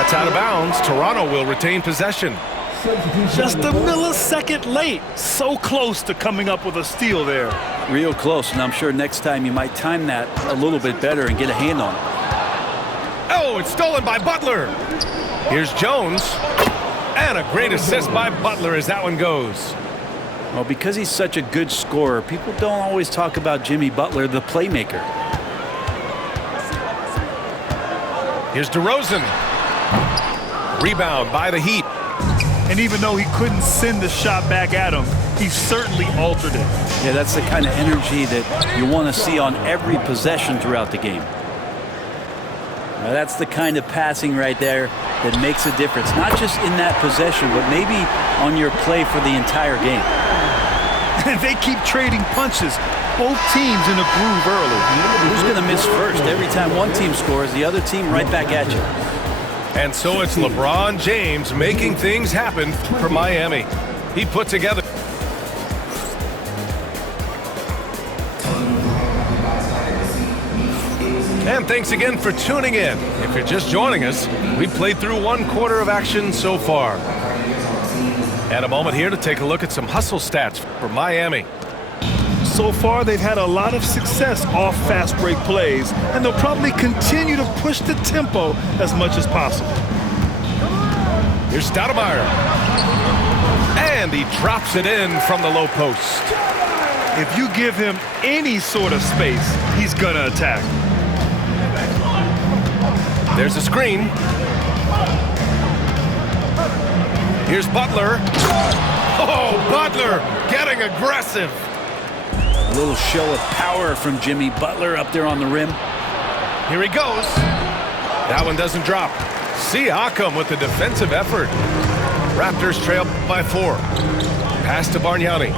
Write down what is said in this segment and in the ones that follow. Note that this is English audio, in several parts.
That's out of bounds. Toronto will retain possession. Just a millisecond late. So close to coming up with a steal there. Real close, and I'm sure next time you might time that a little bit better and get a hand on it. Oh, it's stolen by Butler. Here's Jones. And a great assist by Butler as that one goes. Well, because he's such a good scorer, people don't always talk about Jimmy Butler, the playmaker. Here's DeRozan. Rebound by the Heat. And even though he couldn't send the shot back at him, he certainly altered it. Yeah, that's the kind of energy that you want to see on every possession throughout the game. Now, that's the kind of passing right there that makes a difference, not just in that possession, but maybe on your play for the entire game. They keep trading punches. Both teams in a groove early. Who's going to miss first? Every time one team scores, the other team right back at you. And so it's LeBron James making things happen for Miami. He put together. And thanks again for tuning in. If you're just joining us, we've played through one quarter of action so far. And a moment here to take a look at some hustle stats for Miami. So far, they've had a lot of success off fast break plays, and they'll probably continue to push the tempo as much as possible. Here's Stoudemire. And he drops it in from the low post. If you give him any sort of space, he's gonna attack. There's a screen. Here's Butler. Oh, Butler getting aggressive. A little show of power from Jimmy Butler up there on the rim. Here he goes. That one doesn't drop. Siakam with the defensive effort. Raptors trail by 4. Pass to Bargnani.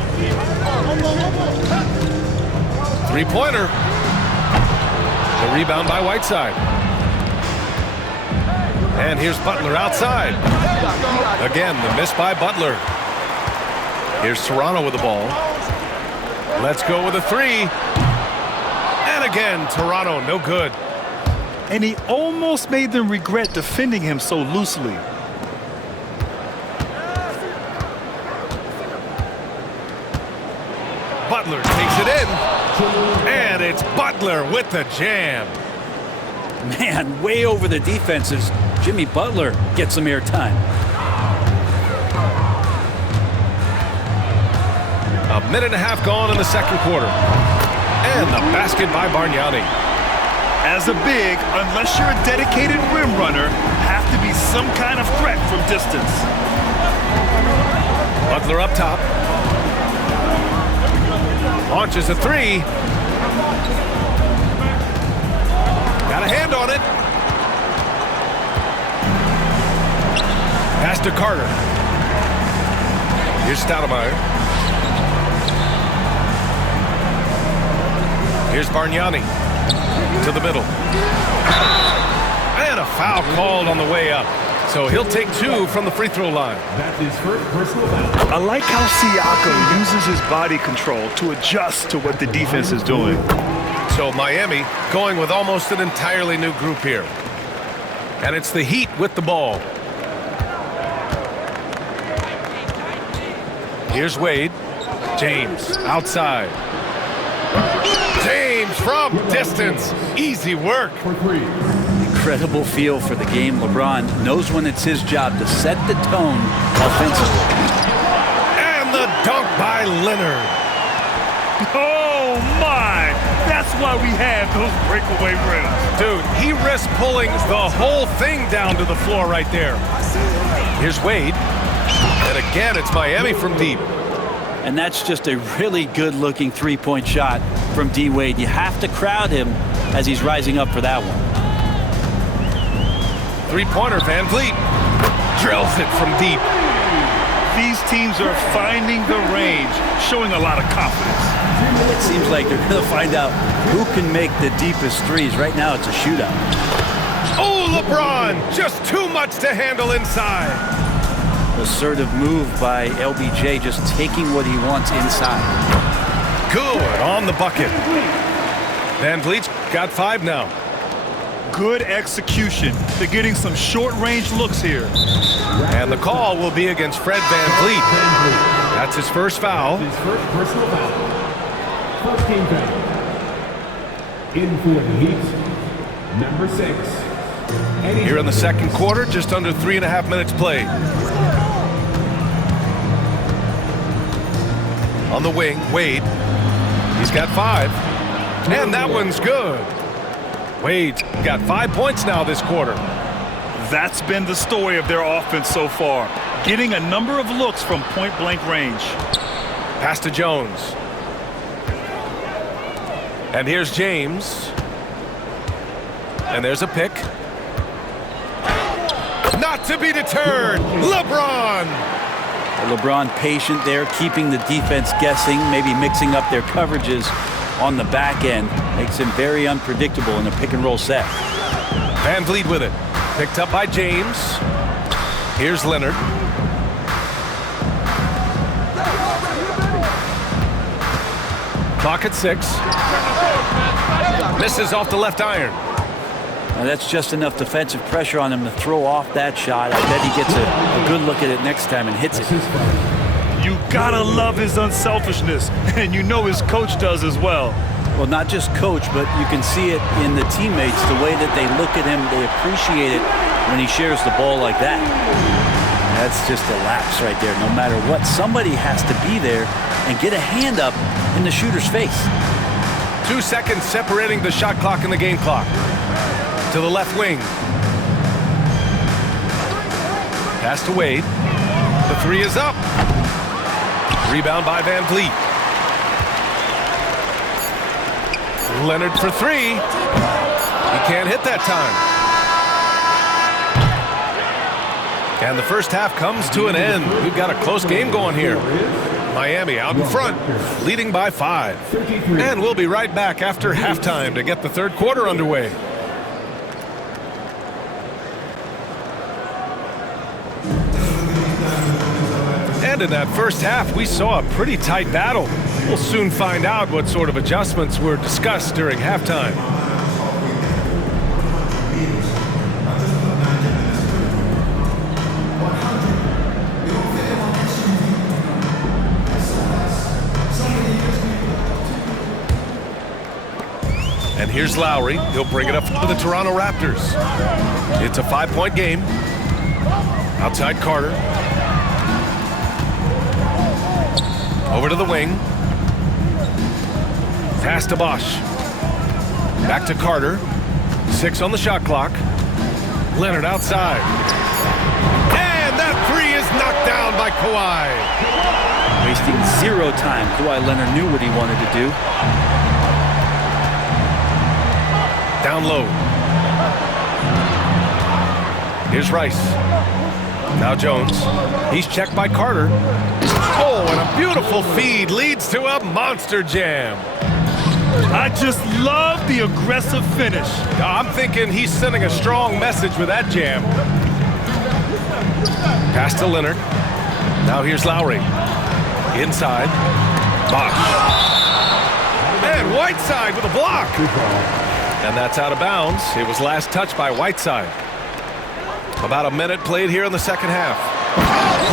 Three-pointer. The rebound by Whiteside. And here's Butler outside. Again, the miss by Butler. Here's Toronto with the ball. Let's go with a 3. And again, Toronto, no good. And he almost made them regret defending him so loosely. Butler takes it in. And it's Butler with the jam. Man, way over the defenses. Jimmy Butler gets some airtime. A minute and a half gone in the second quarter. And the basket by Bargnani. As a big, unless you're a dedicated rim runner, have to be some kind of threat from distance. Butler up top. Launches a 3. Got a hand on it. Pass to Carter. Here's Stoudemire. Here's Bargnani to the middle. And a foul called on the way up. So he'll take 2 from the free throw line. That's his first personal foul. I like how Siakam uses his body control to adjust to what the defense is doing. So Miami going with almost an entirely new group here. And it's the Heat with the ball. Here's Wade. James outside. James from distance. Easy work. For 3. Incredible feel for the game. LeBron knows when it's his job to set the tone offensively. And the dunk by Leonard. Oh, my! That's why we have those breakaway rims. Dude, he risked pulling the whole thing down to the floor right there. Here's Wade. And again, it's Miami from deep. And that's just a really good-looking three-point shot from D. Wade. You have to crowd him as he's rising up for that one. Three-pointer, Van Vliet. Drills it from deep. These teams are finding the range, showing a lot of confidence. It seems like they're going to find out who can make the deepest threes. Right now, it's a shootout. Oh, LeBron! Just too much to handle inside. Assertive move by LBJ, just taking what he wants inside. Good on the bucket. Van Vliet's got 5 now. Good execution. They're getting some short-range looks here. And the call will be against Fred VanVleet. That's his first foul. His first personal foul. First team foul. In for the Heat, number 6. Here in the second quarter, just under 3.5 minutes played. On the wing, Wade. He's got 5. And that one's good. Wade's got 5 points now this quarter. That's been the story of their offense so far. Getting a number of looks from point-blank range. Pass to Jones. And here's James. And there's a pick. Not to be deterred. LeBron. LeBron patient there, keeping the defense guessing, maybe mixing up their coverages on the back end. Makes him very unpredictable in a pick-and-roll set. VanVleet with it. Picked up by James. Here's Leonard. Clock at 6. Misses off the left iron. Now that's just enough defensive pressure on him to throw off that shot. I bet he gets a good look at it next time and hits it. You gotta love his unselfishness, and you know his coach does as well. Well, not just coach, but you can see it in the teammates, the way that they look at him. They appreciate it when he shares the ball like that. That's just a lapse right there. No matter what, somebody has to be there and get a hand up in the shooter's face. 2 seconds separating the shot clock and the game clock. To the left wing. Pass to Wade. The 3 is up. Rebound by VanVleet. Leonard for 3. He can't hit that time. And the first half comes to an end. We've got a close game going here. Miami out in front, leading by 5. And we'll be right back after halftime to get the third quarter underway. And in that first half, we saw a pretty tight battle. We'll soon find out what sort of adjustments were discussed during halftime. And here's Lowry. He'll bring it up for the Toronto Raptors. It's a 5-point game. Outside Carter. Over to the wing. Pass to Bosch. Back to Carter. 6 on the shot clock. Leonard outside. And that 3 is knocked down by Kawhi. Wasting 0 time. Kawhi Leonard knew what he wanted to do. Down low. Here's Rice. Now Jones. He's checked by Carter. Oh, and a beautiful feed leads to a monster jam. I just love the aggressive finish. I'm thinking he's sending a strong message with that jam. Pass to Leonard. Now here's Lowry. Inside. Bosch. And Whiteside with a block. And that's out of bounds. It was last touched by Whiteside. About a minute played here in the second half.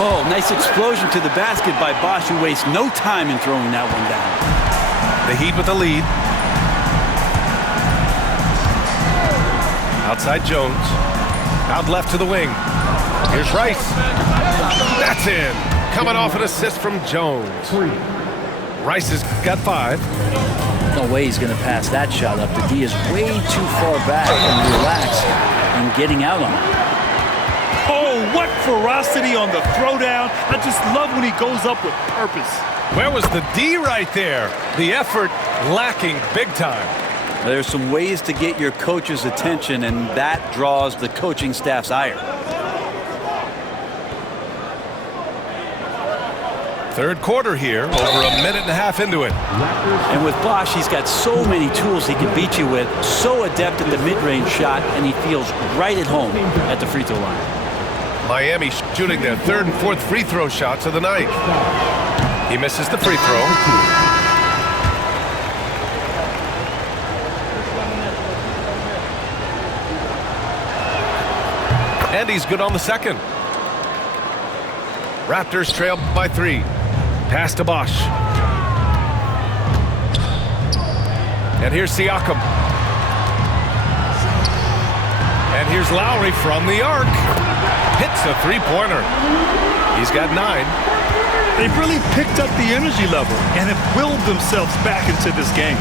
Oh, nice explosion to the basket by Bosch, who wastes no time in throwing that one down. The Heat with the lead. Outside Jones. Out left to the wing. Here's Rice. That's in. Coming off an assist from Jones. Rice has got 5. No way he's going to pass that shot up. The D is way too far back and relaxed and getting out on it. Oh, what ferocity on the throwdown. I just love when he goes up with purpose. Where was the D right there? The effort lacking big time. There's some ways to get your coach's attention, and that draws the coaching staff's ire. Third quarter here, over a minute and a half into it. And with Bosch, he's got so many tools he can beat you with, so adept at the mid-range shot, and he feels right at home at the free throw line. Miami shooting their 3rd and 4th free throw shots of the night. He misses the free throw. And he's good on the second. Raptors trail by 3. Pass to Bosch. And here's Siakam. And here's Lowry from the arc. Hits a three-pointer. He's got 9. They've really picked up the energy level and have willed themselves back into this game.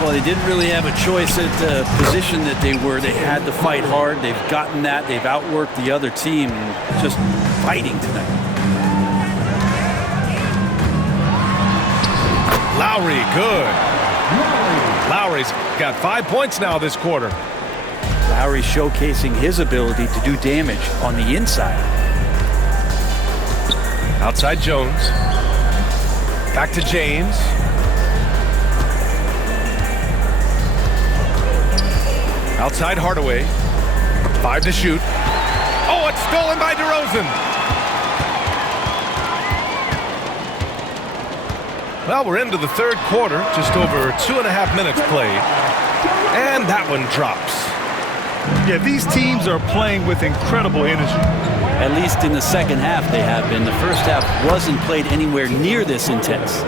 Well, they didn't really have a choice at the position that they were. They had to fight hard. They've gotten that. They've outworked the other team. Just fighting tonight. Lowry, good. Lowry's got 5 points now this quarter. Lowry showcasing his ability to do damage on the inside. Outside Jones. Back to James. Outside Hardaway. 5 to shoot. Oh, it's stolen by DeRozan. Well, we're into the third quarter. Just over 2.5 minutes played. And that one drops. Yeah, these teams are playing with incredible energy. At least in the second half they have been. The first half wasn't played anywhere near this intense.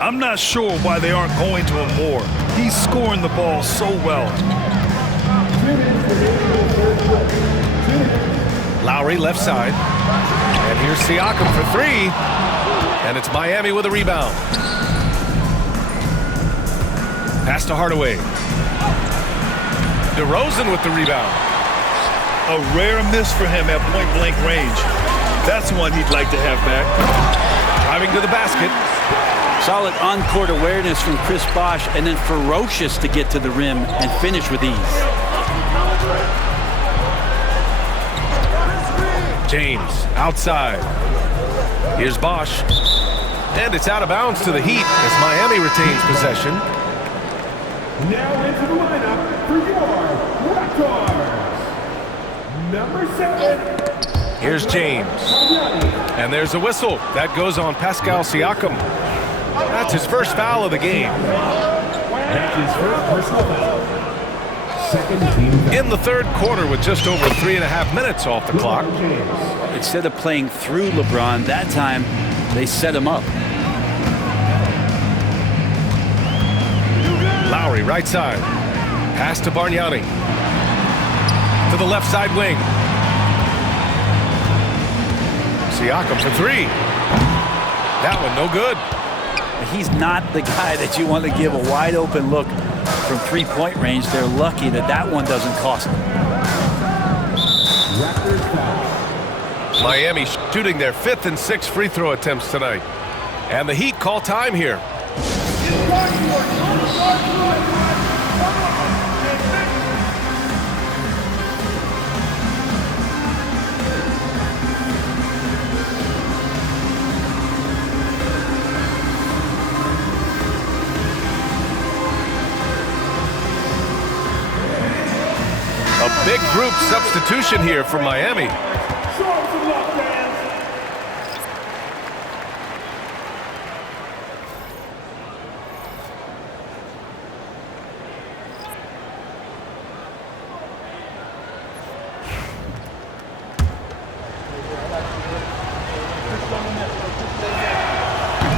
I'm not sure why they aren't going to him more. He's scoring the ball so well. Lowry left side. And here's Siakam for 3. And it's Miami with a rebound. Pass to Hardaway. DeRozan with the rebound. A rare miss for him at point-blank range. That's one he'd like to have back. Driving to the basket. Solid on-court awareness from Chris Bosh, and then ferocious to get to the rim and finish with ease. James outside. Here's Bosch. And it's out of bounds to the Heat as Miami retains possession. Now into the lineup for your Raptors. Number 7. Here's James. And there's a whistle. That goes on Pascal Siakam. That's his first foul of the game. That's his first personal foul. Second team foul. In the third quarter with just over 3.5 minutes off the clock. Instead of playing through LeBron, that time they set him up. Lowry right side. Pass to Bargnani. To the left side wing. Siakam for 3. That one no good. He's not the guy that you want to give a wide open look from three-point range. They're lucky that that one doesn't cost them. Miami shooting their 5th and 6th free throw attempts tonight. And the Heat call time here. A big group substitution here for Miami.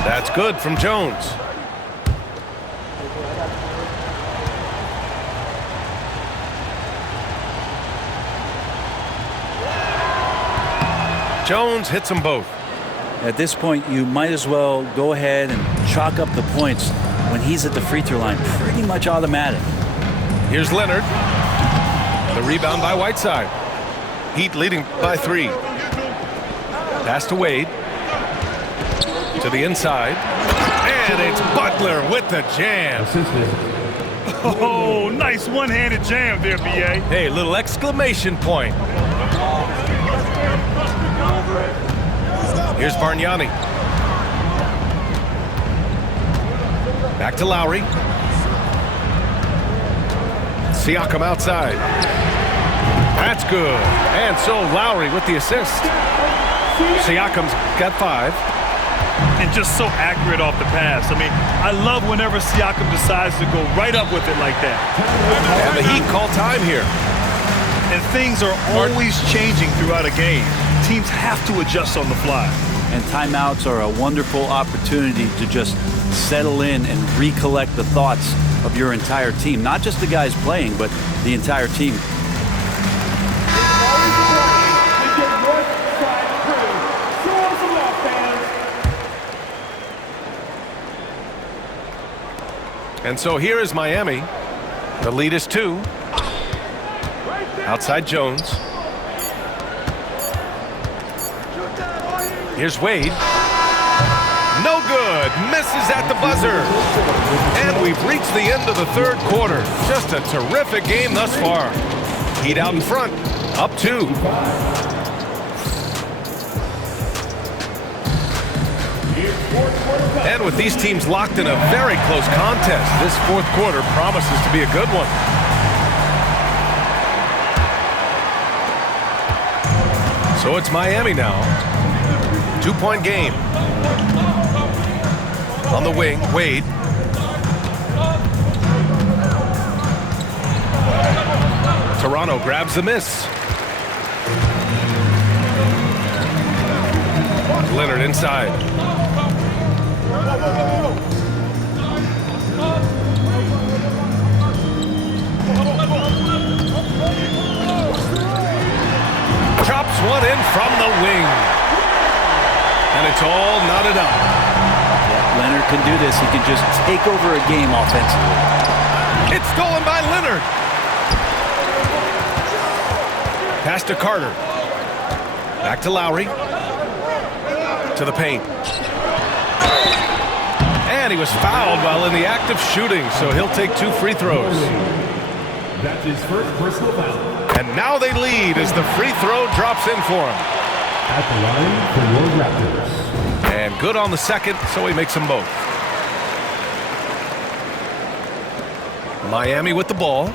That's good from Jones. Jones hits them both. At this point, you might as well go ahead and chalk up the points when he's at the free throw line. Pretty much automatic. Here's Leonard. The rebound by Whiteside. Heat leading by 3. Pass to Wade. To the inside. And it's Butler with the jam. Oh, nice one-handed jam there, B.A. Hey, little exclamation point. Here's Bargnani. Back to Lowry. Siakam outside. That's good. And so Lowry with the assist. Siakam's got 5. And just so accurate off the pass. I mean, I love whenever Siakam decides to go right up with it like that. And the Heat call time here. And things are always changing throughout a game. Teams have to adjust on the fly. And timeouts are a wonderful opportunity to just settle in and recollect the thoughts of your entire team. Not just the guys playing, but the entire team. And so here is Miami. The lead is 2. Outside Jones. Here's Wade. No good. Misses at the buzzer. And we've reached the end of the third quarter. Just a terrific game thus far. Heat out in front. Up 2. And with these teams locked in a very close contest, this fourth quarter promises to be a good one. So it's Miami now. 2-point game. On the wing, Wade. Toronto grabs the miss. Leonard inside. Chops one in from the wing. And it's all knotted up. Yeah, Leonard can do this. He can just take over a game offensively. It's stolen by Leonard. Pass to Carter. Back to Lowry. To the paint. And he was fouled while in the act of shooting, so he'll take 2 free throws. That's his first personal foul. And now they lead as the free throw drops in for him. At the line for your Raptors. And good on the second, so he makes them both. Miami with the ball.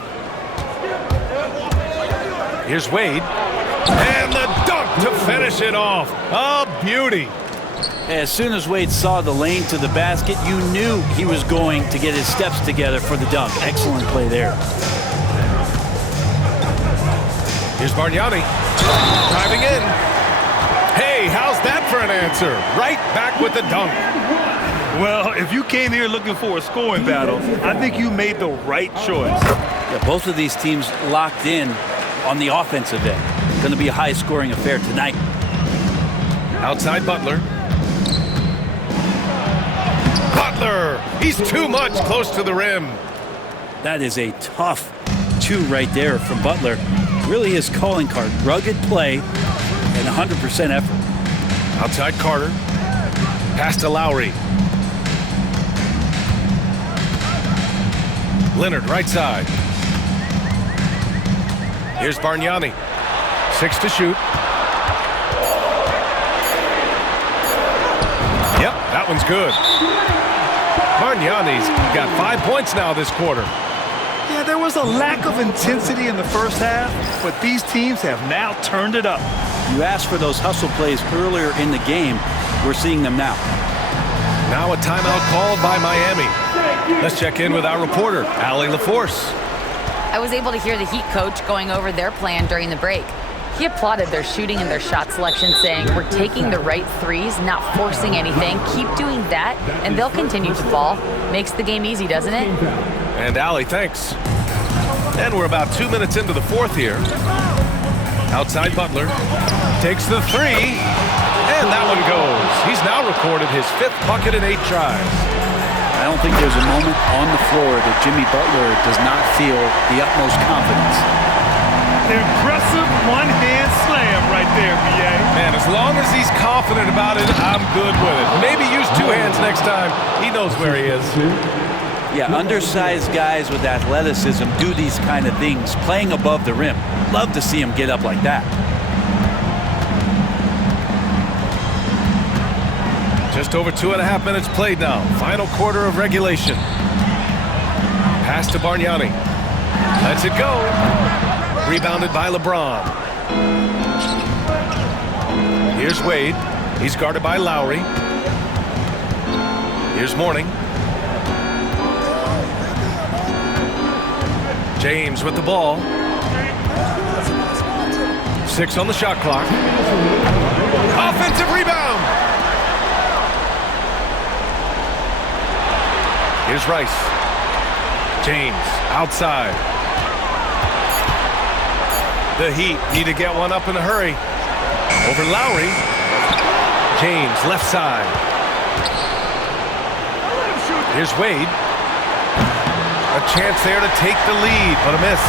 Here's Wade. And the dunk to finish it off. A beauty. As soon as Wade saw the lane to the basket, you knew he was going to get his steps together for the dunk. Excellent play there. Here's Bargnani. Driving in. Hey, how's that for an answer? Right back with the dunk. Well, if you came here looking for a scoring battle, I think you made the right choice. Yeah, both of these teams locked in on the offensive end. It's going to be a high-scoring affair tonight. Outside Butler. Butler! He's too much close to the rim. That is a tough 2 right there from Butler. Really his calling card. Rugged play and 100% effort. Outside Carter. Pass to Lowry. Leonard right side. Here's Bargnani. 6 to shoot. Yep, that one's good. Bargnani's got 5 points now this quarter. Yeah, there was a lack of intensity in the first half, but these teams have now turned it up. You asked for those hustle plays earlier in the game. We're seeing them now. Now a timeout called by Miami. Let's check in with our reporter, Allie LaForce. I was able to hear the Heat coach going over their plan during the break. He applauded their shooting and their shot selection, saying, "We're taking the right threes, not forcing anything. Keep doing that, and they'll continue to fall." Makes the game easy, doesn't it? And Allie, thanks. And we're about 2 minutes into the fourth here. Outside Butler. Takes the 3. And that one goes. He's now recorded his 5th bucket in 8 tries. I don't think there's a moment on the floor that Jimmy Butler does not feel the utmost confidence. Impressive one-hand slam right there, B.A. Man, as long as he's confident about it, I'm good with it. Maybe use 2 hands next time. He knows where he is. Yeah, undersized guys with athleticism do these kind of things, playing above the rim. Love to see him get up like that. Just over 2.5 minutes played now. Final quarter of regulation. Pass to Bargnani. Lets it go. Rebounded by LeBron. Here's Wade. He's guarded by Lowry. Here's Mourning. James with the ball. 6 on the shot clock. Offensive rebound. Here's Rice. James outside. The Heat need to get one up in a hurry. Over Lowry. James left side. Here's Wade. A chance there to take the lead, but a miss.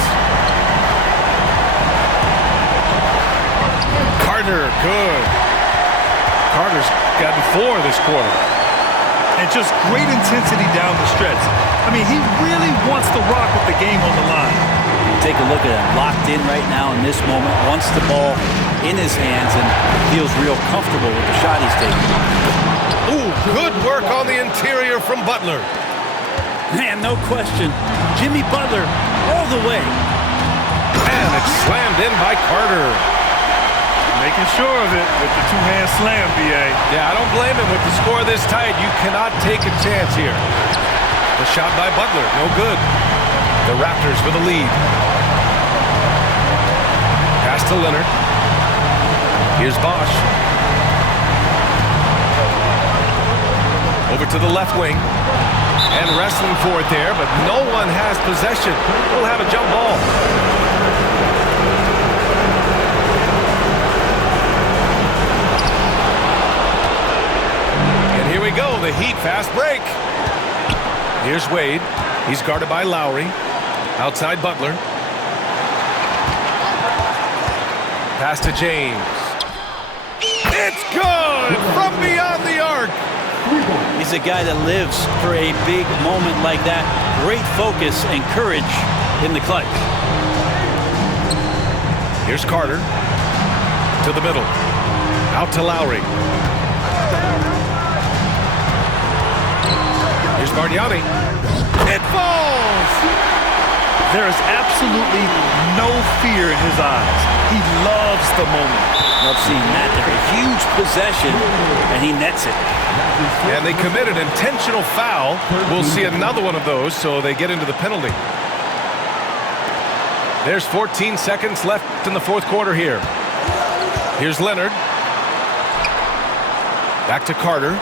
Carter, good. Carter's gotten 4 this quarter. And just great intensity down the stretch. I mean, he really wants to rock with the game on the line. Take a look at him, locked in right now in this moment, wants the ball in his hands and feels real comfortable with the shot he's taking. Ooh, good work on the interior from Butler. Man, no question. Jimmy Butler all the way. And it's slammed in by Carter. Making sure of it with the two-hand slam, B.A. Yeah, I don't blame him with the score this tight. You cannot take a chance here. The shot by Butler, no good. The Raptors with a lead. Pass to Leonard. Here's Bosch. Over to the left wing. And wrestling for it there, but no one has possession. We'll have a jump ball. And here we go, the Heat fast break. Here's Wade. He's guarded by Lowry. Outside Butler. Pass to James. It's good from beyond the arc. He's a guy that lives for a big moment like that. Great focus and courage in the clutch. Here's Carter. To the middle. Out to Lowry. Here's Bargnani. It falls! There is absolutely no fear in his eyes. He loves the moment. Love seeing that there. A huge possession, and he nets it. And they commit an intentional foul. We'll see another one of those, so they get into the penalty. There's 14 seconds left in the fourth quarter here. Here's Leonard. Back to Carter.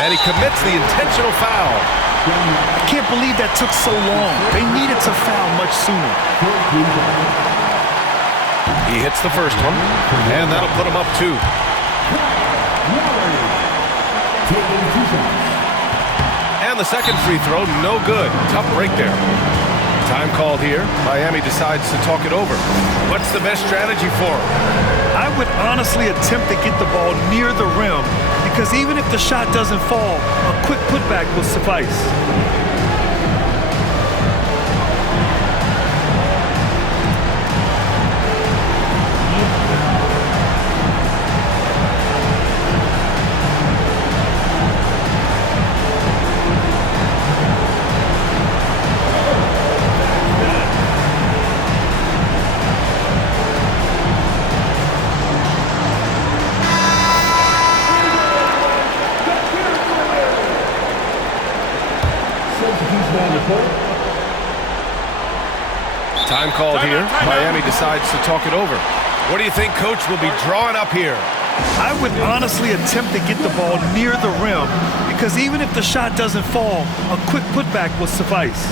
And he commits the intentional foul. I can't believe that took so long. They needed to foul much sooner. He hits the first one, and that'll put him up 2. And the second free throw, no good. Tough break there. Time called here. Miami decides to talk it over. What's the best strategy for him? I would honestly attempt to get the ball near the rim because even if the shot doesn't fall, a quick putback will suffice. Time called here. Miami decides to talk it over. What do you think Coach will be drawing up here? I would honestly attempt to get the ball near the rim because even if the shot doesn't fall, a quick putback will suffice.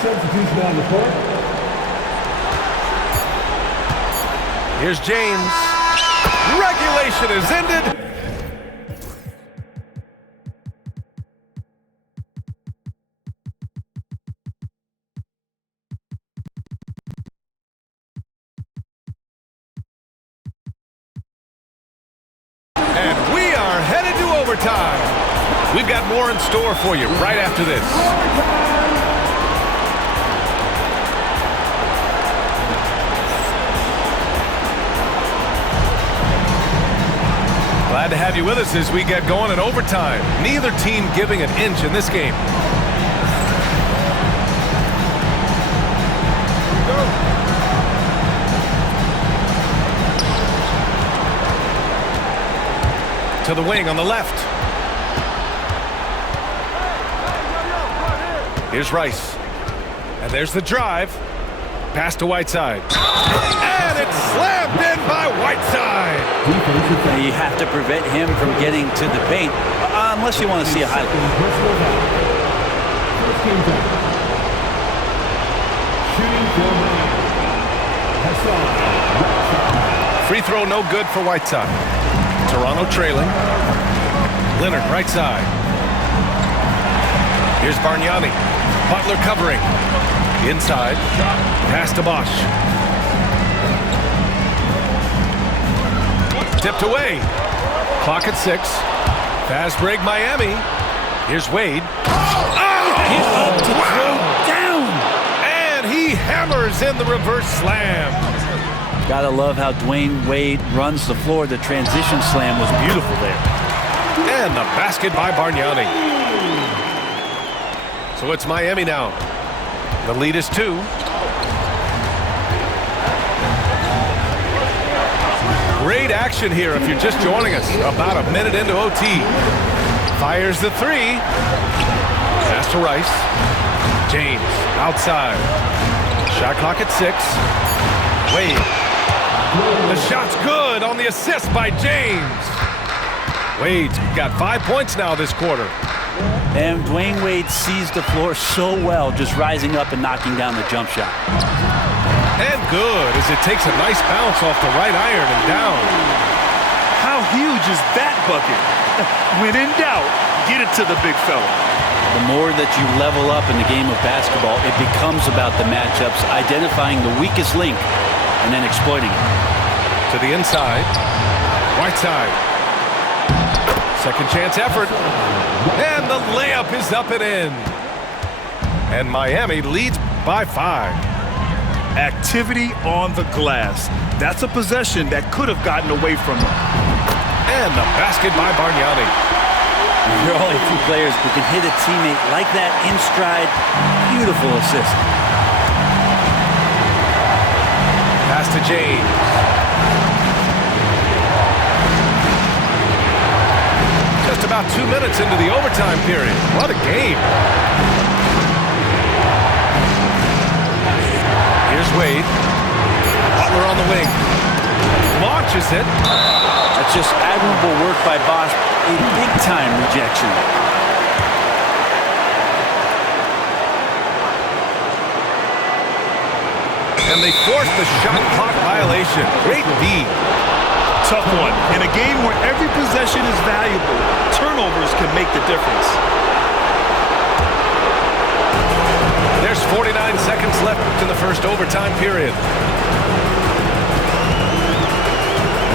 Substitution on the court. Here's James. Regulation is ended. And we are headed to overtime. We've got more in store for you right after this. Glad to have you with us as we get going in overtime. Neither team giving an inch in this game. To the wing on the left. Here's Rice. And there's the drive. Pass to Whiteside. And it's slammed in by Whiteside. You have to prevent him from getting to the paint, unless you want to see a highlight. Free throw no good for Whiteside. Toronto trailing. Leonard right side. Here's Bargnani. Butler covering. Inside. Pass to Bosch. Tipped away. Clock at 6. Fast break Miami. Here's Wade. Down! And he hammers in the reverse slam. Gotta love how Dwayne Wade runs the floor. The transition slam was beautiful there. And the basket by Bargnani. So it's Miami now. The lead is 2. Great action here if you're just joining us. About a minute into OT. Fires the 3. Pass to Rice. James outside. Shot clock at 6. Wade. The shot's good on the assist by James. Wade's got 5 points now this quarter. And Dwayne Wade sees the floor so well, just rising up and knocking down the jump shot. And good as it takes a nice bounce off the right iron and down. How huge is that bucket? When in doubt, get it to the big fella. The more that you level up in the game of basketball, it becomes about the matchups, identifying the weakest link, and then exploiting it. To the inside. Whiteside. Second chance effort. And the layup is up and in. And Miami leads by 5. Activity on the glass. That's a possession that could have gotten away from them. And the basket by Bargnani. There are only 2 players who can hit a teammate like that in stride. Beautiful assist. Pass to James. Just about 2 minutes into the overtime period. What a game. Here's Wade. Butler on the wing. Launches it. That's just admirable work by Bosch. A big-time rejection. And they force the shot clock violation. Great D. Tough one. In a game where every possession is valuable, turnovers can make the difference. There's 49 seconds left in the first overtime period.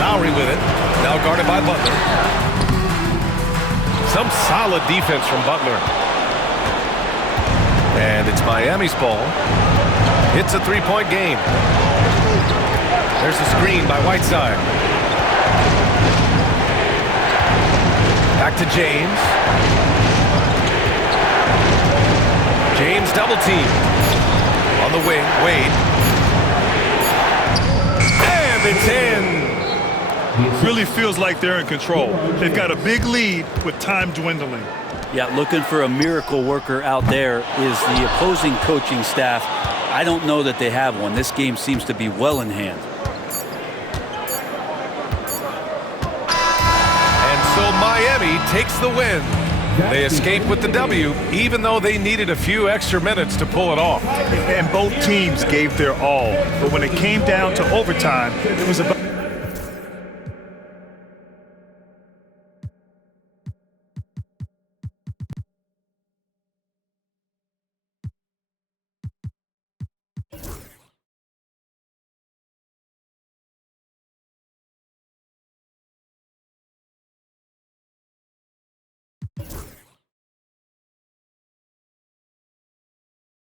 Lowry with it. Now guarded by Butler. Some solid defense from Butler. And it's Miami's ball. It's a 3-point game. There's a screen by Whiteside. Back to James. James double team. On the wing, Wade. And it's in. Really feels like they're in control. They've got a big lead with time dwindling. Yeah, looking for a miracle worker out there is the opposing coaching staff. I don't know that they have one. This game seems to be well in hand. And so Miami takes the win. They escape with the W, even though they needed a few extra minutes to pull it off. And both teams gave their all. But when it came down to overtime, it was about